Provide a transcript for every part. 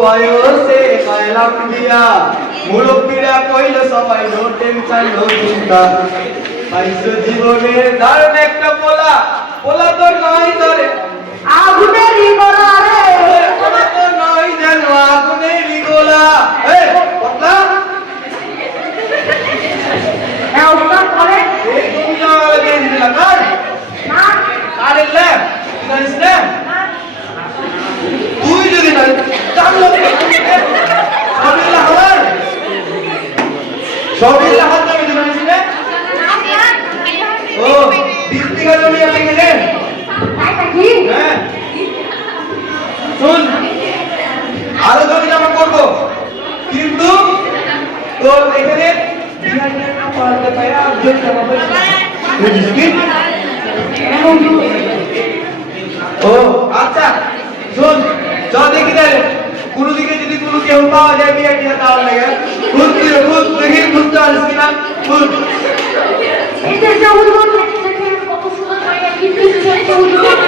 বয়সে কয়লাম দিয়া মুরব্বীরা কইল সবাই নো টেনশন নো চিন্তা পাইছো জীবনের দারুণ একটা পোলা পোলা তো নয় ধরে আগুনেরই গোলা রে পোলা তো নয় যেন আগুনেরই গোলা এই পতলা ওটা করে এই তুমি যাওয়া দিয়ে দিলা কার না কারের ল্যাব জানিস না তুই যদি না জানলো সবিল্লা হাওয়ার সবিল্লা হাত আমি জানিস না ও 20 বিঘা জমি আপনি গেলেন তাইটা কি হ্যাঁ শুন আরো জমি জমা করবো কিন্তু তোর এখানে বিহারের পাড়াতে পায়া জমি জমা করবো বুঝিস কি ও আচ্ছা শুন চ দেখি তাহলে কোনো দিকে যদি কোনো কেউ পাওয়া যায় বিয়ে টিয়া তাহলে লাগে খুঁজ দেখি খুঁজতে পারিস কিনা খুঁজ এই যে উদ্ভব দেখে কত সুন্দর করে কিন্তু চলছে উদ্ভব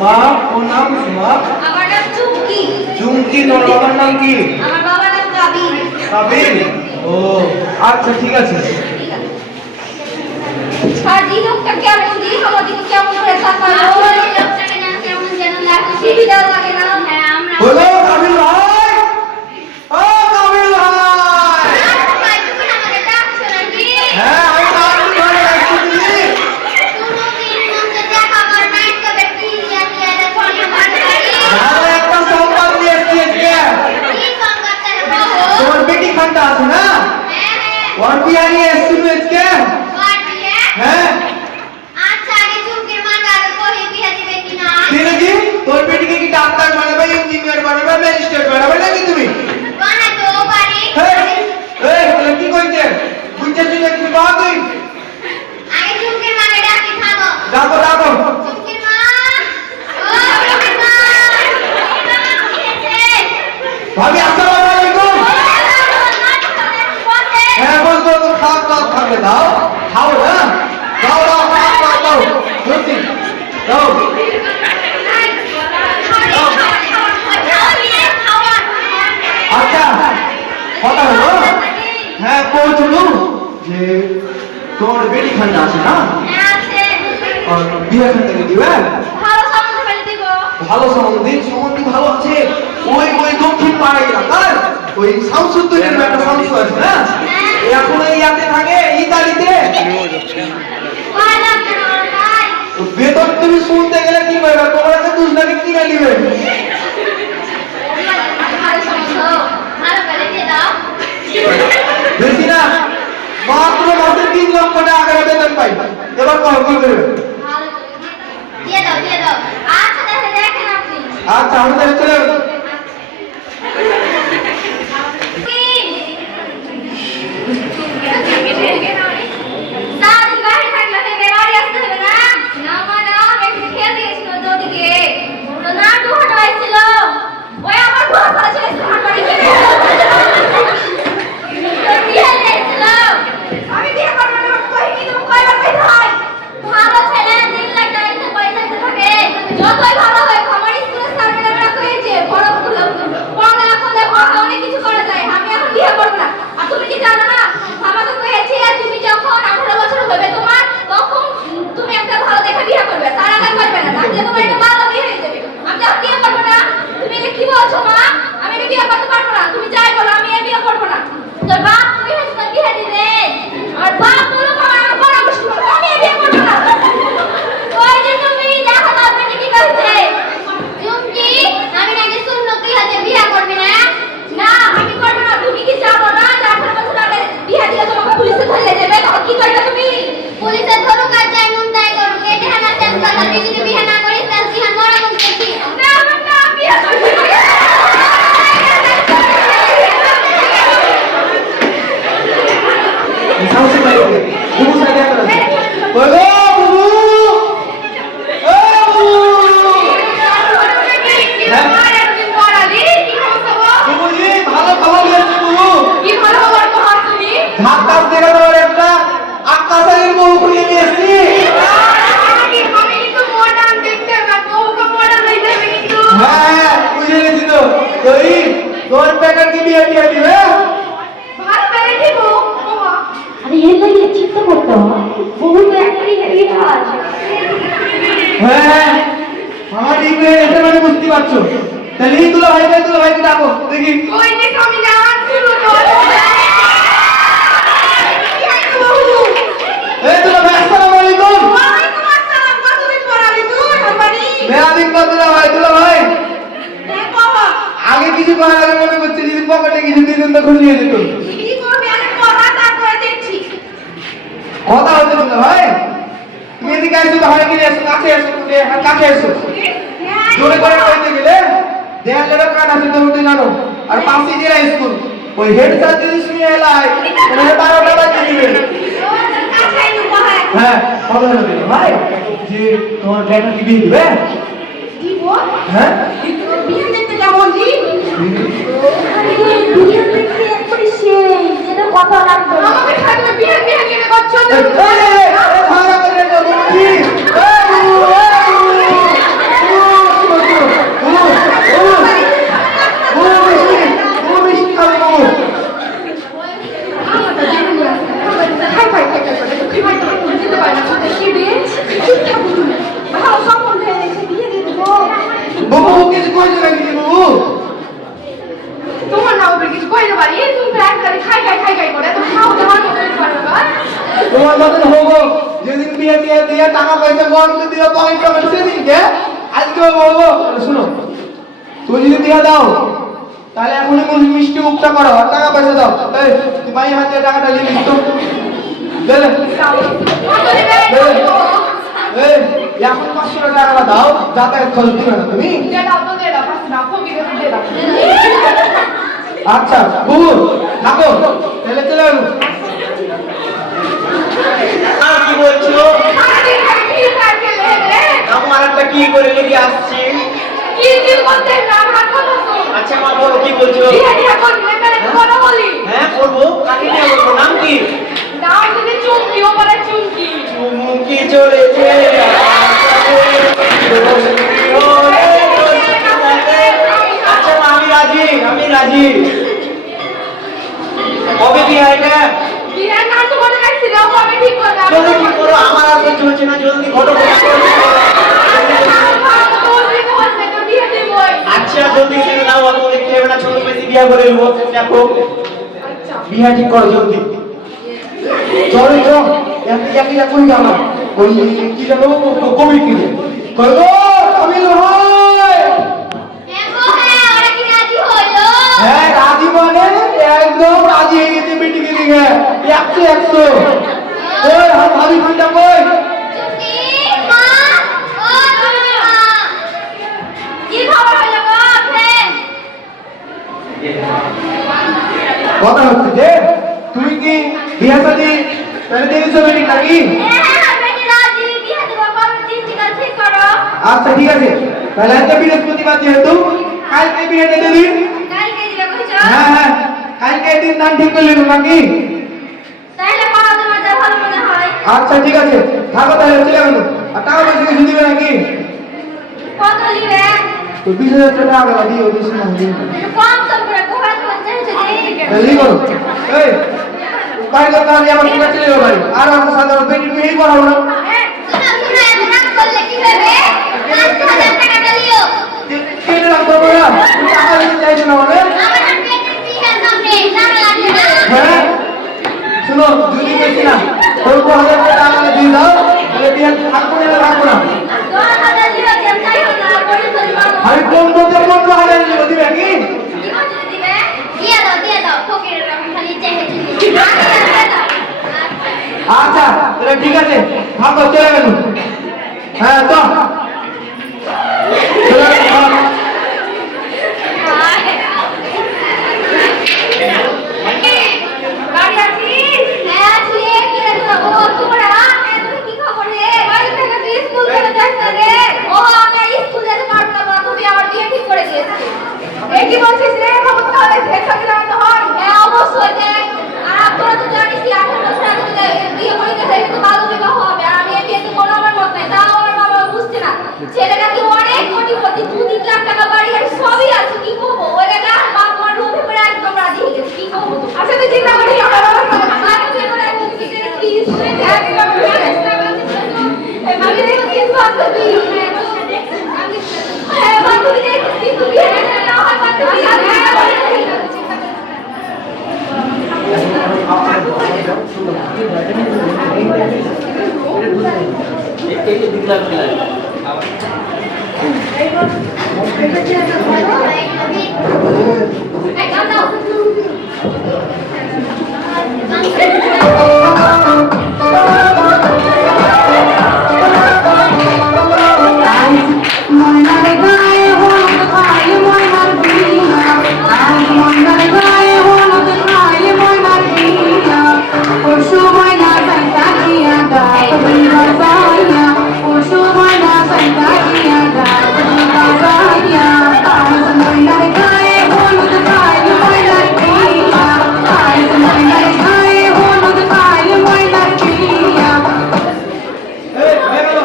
মা ওর নাম মা আমার নাম চুমকি। চুমকি তোর বাবার নাম কি আমার বাবার নাম কাবিল। কাবিল ও আচ্ছা ঠিক আছে আর এই লোকটা কেমন দিই আমাদের কেমন করে তাকালো ওই লোকটাকে না কেমন যেন লাগে সুবিধা লাগে না হ্যাঁ আমরা বলো কাবিল ভাই ও কাবিল ভাই ভাই তুমি আমাকে ডাকছো নাকি হ্যাঁ আমি কাবিল ভাই আসছি তুমি কি মনকে দেখাবার নাইট কবে কি জানি এটা ফোন মারতে ভালো একটা সংবাদ নিয়ে এসেছি আজকে কি সংবাদটা বলো তোমার বেটি খান্ডা আছে না হ্যাঁ ওর বিয়ে নিয়ে এসেছি আজকে বাট দিয়ে হ্যাঁ আচ্ছা আগে চুমকির মাকে আগে কই বিয়ে দিবে কিনা কেন কি তোর বেটিকে কি ডাক্তার বানাবে ইঞ্জিনিয়ার বানাবে ম্যাজিস্ট্রেট বানাবে নাকি তুমি বানাতো পারি এই বলে কি কইছে বুঝছে তুই কি বাবা তুই আগে চুমকির মাকে ডাকি থামো ডাকো ডাকো চুমকির মা ও চুমকির মা ভাবি আসসালামু আলাইকুম হ্যাঁ বলবো তো খাও খাও খাবে দাও খাও না দাও দাও খাও খাও দাও সত্যি দাও আচ্ছা কথা হলো হ্যাঁ পৌঁছলো যে তোর বেটি খান্ডা আছে না আর বিয়ে খান্ডা দিবে ভালো সম্বন্ধী ভালো আছে ওই দক্ষিণ পাড়া এলাকার ওই শামসুদ্দিনের একটা শামসু আছে না এখন এই ইয়াতে থাকে ইতালিতে বেতন তুমি শুনতে গেলে কি পাইবা তোমার কাছে দুজনাকে কিনে নিবে বেশি না মাত্র মাসে 3 লক্ষ টাকা করে বেতন পাই এবার কত কি করবে আচ্ছা আমি তাহলে চলে যাবো যতই ভালো হয় আমার স্কুলের স্যার ম্যাডামরা কইছে বড় পড়ালেখা করলে অনেক কিছু করা যায় আমি এখন বিয়ে করব না আর তুমি কি জানো না আমাকে কইছে তুমি যখন 18 বছর হবে তোমার তখন তুমি একটা ভালো দেখে বিয়ে করবে তার আগে করবে না তাহলে তোমার একটা ভালো বিয়ে হয়ে যাবে আমি আর বিয়ে করব না তুমি এটা কি বলছো মা আমি এটা বিয়ে করতে পারবো না তুমি যাই বলো আমি এই বিয়ে করব না তোর বাপ তুমি হচ্ছে বিয়ে দিবে আর বাপ বলো আমার পরামর্শ করো আমি এই বিয়ে করব না ওই যে তুমি দেখো না আপনি কি করছে চুমকি আমি নাকি শুনলো তুই হাতে বিয়ে করবি না না আমি করব না তুমি কি চাও না 18 বছর আগে বিয়ে দিলে তোমাকে পুলিশে ধরে যাবে তখন কি করবে তুমি পুলিশে ধরুক আর যাই মন তাই করুক এটা আমার চেষ্টা আমি যদি বিয়ে না করি তাহলে কি রিহাজ। হ্যাঁ আমার ঠিক হয়ে গেছে মানে বুঝতে পারছো। তাহলে এই দুলাভাইকে ডাকো দেখি। কই যে আমি না ছিল তো। এই দুলাভাই আসসালামু আলাইকুম। ওয়ালাইকুম আসসালাম। কতদিন পর আলি তুই আমারি? মেয়াদিন কত দুলাভাই হ্যাঁ বাবা। আগে কিছু করার আগে মনে করছে যদি পকেটে কিছু দিয়ে দিন তো খুশি হয়ে যেত। কি করবি আমি পড়া তারপরে দেখছি। কথা হচ্ছে দুলাভাই তুমি এদিকে আসো তো হয় কিনে এসো কাছে এসো জোরে করে কইতে গেলে দেয়ালের কান আছে তো উঠে জানো আর পাশে জেলা স্কুল ওই হেড স্যার যদি শুনে এলাই তাহলে 12টা বাজে দিবে। কাছে নু বহায়। হ্যাঁ কথা হলো ভাই যে তোমার ড্রাইভার কি বিয়ে দিবে? দিব? হ্যাঁ বিয়ে দেখতে যাব জি। বিয়ে দেখতে একবারে সেই যেটা কথা লাগবে। আমাকে খাইতে বিয়ে কেন করছো? ভাড়া করে যাবো কি বাবু কিছু কইছো নাকি বাবু? তোমার নাও কিছু কইতে পারি তুমি প্ল্যান করে খাই করে তো খাও তোমার মতো পারবে না। তোমার মতন হবো যেদিন বিয়ে দিয়ে টাকা পয়সা গরম দিয়ে পকেট টকেট সেদিনকে আজকে বলবো শুনো তুমি যদি দিয়ে দাও তাহলে এখনই মিষ্টি উপটা করো আর টাকা পয়সা দাও এই তুই মাই হাতে টাকাটা নিয়ে নিস তো দেলে এই এখন 500 টাকা দাও যাতায়াত খরচ দিবে না তুমি। আচ্ছা বাবু থাকো তাহলে চলে গেল। আর কি বলছো? আমার একটা কি করে লেগে আসছে। আচ্ছা মা বলো কি বলছো? হ্যাঁ করবো কাকে নিয়ে বলবো নাম কি? চুমকি চলেছে আচ্ছা মা আমি রাজি কবে বিয়ে এটা? জলদি কি করো আমার আর সহ্য হচ্ছে না জলদি ঘটো আচ্ছা জলদি ছেড়ে দাও অত দেখতে হবে না ছোট বেশি বিয়ে করে নেবো দেখো বিয়ে ঠিক করো জলদি চলে তো একই কই জানো ওই কি জানো কবি কি কইলো আমি লহাই হ্যাঁ রাজি মানে একদম রাজি হয়ে গেছে মিটিং এ দিকে 100 ওই হাত ভাবি খানটা কই কথা হচ্ছে যে তুমি কি বিয়ে শাদী করে দিয়েছো মিটিং নাকি? আচ্ছা ঠিক আছে তাহলে আজকে বৃহস্পতিবার যেহেতু কালকে বিয়েটা দিয়ে দিন। হ্যাঁ কালকে দিন দান ঠিক করলেন নাকি? আচ্ছা ঠিক আছে থাকো তাহলে চলে গেল আর টাকা পয়সা কিছু দিবে নাকি? তো 20,000 টাকা দিও বেশি না জলদি করো এই কাল করতে হবে আমার কি চলে যাবে ভাই আর আমার সাধারণ পেটি তুমি এই করাবো না কেটে রাখতে পারো না তুমি টাকা দিতে চাইছো না মানে হ্যাঁ শুনো যদি বেশি না 15,000 টাকা দিয়ে দাও তাহলে বিয়ে থাকবো না আমি 15,000 দিবে কি? আচ্ছা তাহলে ঠিক আছে থাকো চলে গেল হ্যাঁ তো চলে গেল কি বলছিস রে খবর তাহলে দেখা দিলাম তো হয় অবশ্যই দেখ আর আপনারা তো জানিসই 18 বছর আগে বিয়ে করে গেছে কিন্তু বাল্য বিবাহ হবে আর আমি এই বিয়েতে কোনো আমার মত নাই তাও আমার বাবা এই যে দিলাম দিলাম এই গান দাও এই হয়ে গেল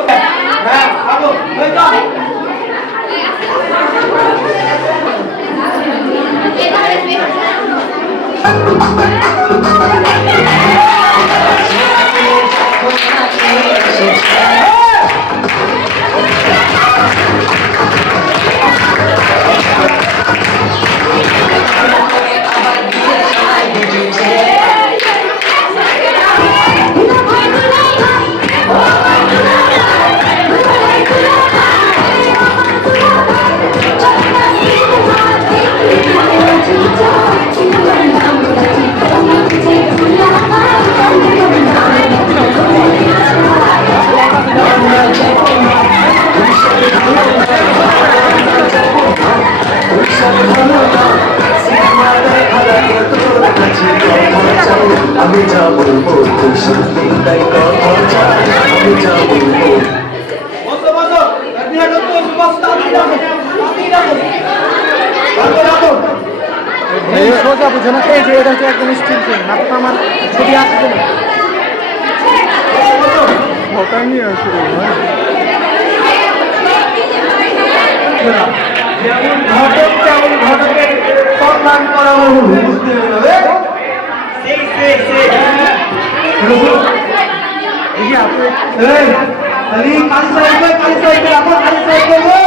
হ্যাঁ আবো হয়ে যাও আমি যা বলবো তুই শুনবি তাই কথা চাই আমি যা বলবো বসো বসো বিহার তো বসতা দিলাম রাখো এই সোজা বুঝো না এই যে এটা হচ্ছে একদম স্টিল ফ্রেম না তো আমার ছবি আসবে না ওটাই নিয়ে আসবে যেমন ঘটক তেমন ঘটকের সম্মান করা হলো বুঝতে হবে সেই সেই সেই এই যে আপনি এই আরে কালি সাইড আপন কালি সাইড করবো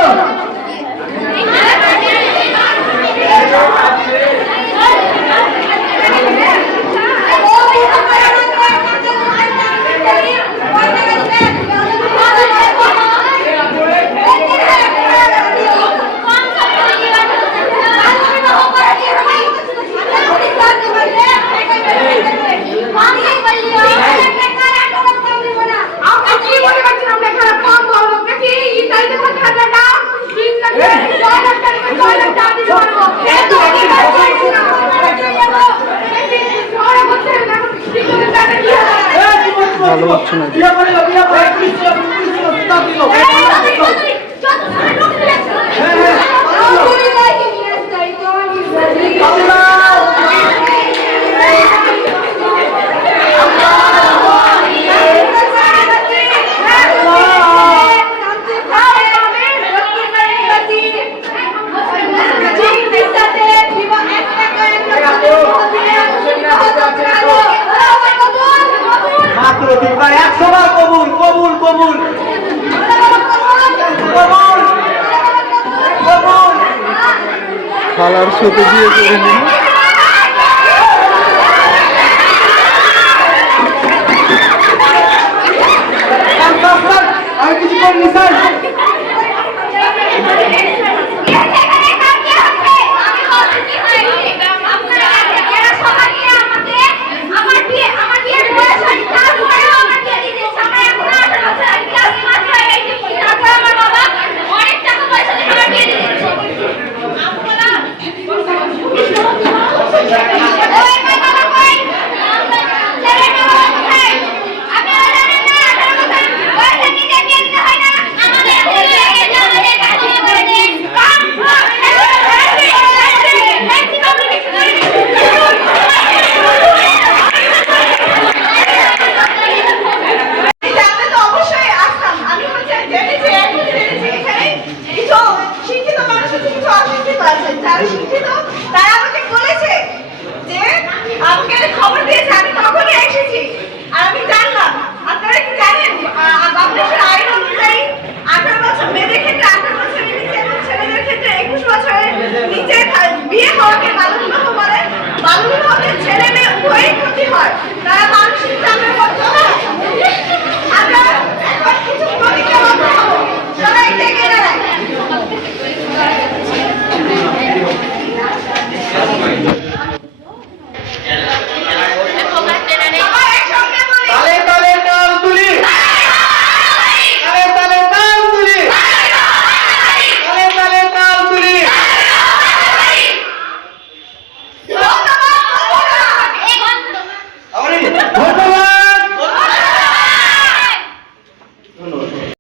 ভালো হচ্ছে না বিয়া করে পুলিশ স্টার্ট দিল মাত্র তিনবার 100 বার কবুল কবুল কবুল কবুল কবুল খালার সাথে বিয়ে করে নিন আমি কিছু করিনি স্যার বিয়ে হওয়াকে বাল্য বিবাহ বলে। বাল্য বিবাহতে ছেলে মেয়ে উভয়ই ক্ষতি হয়।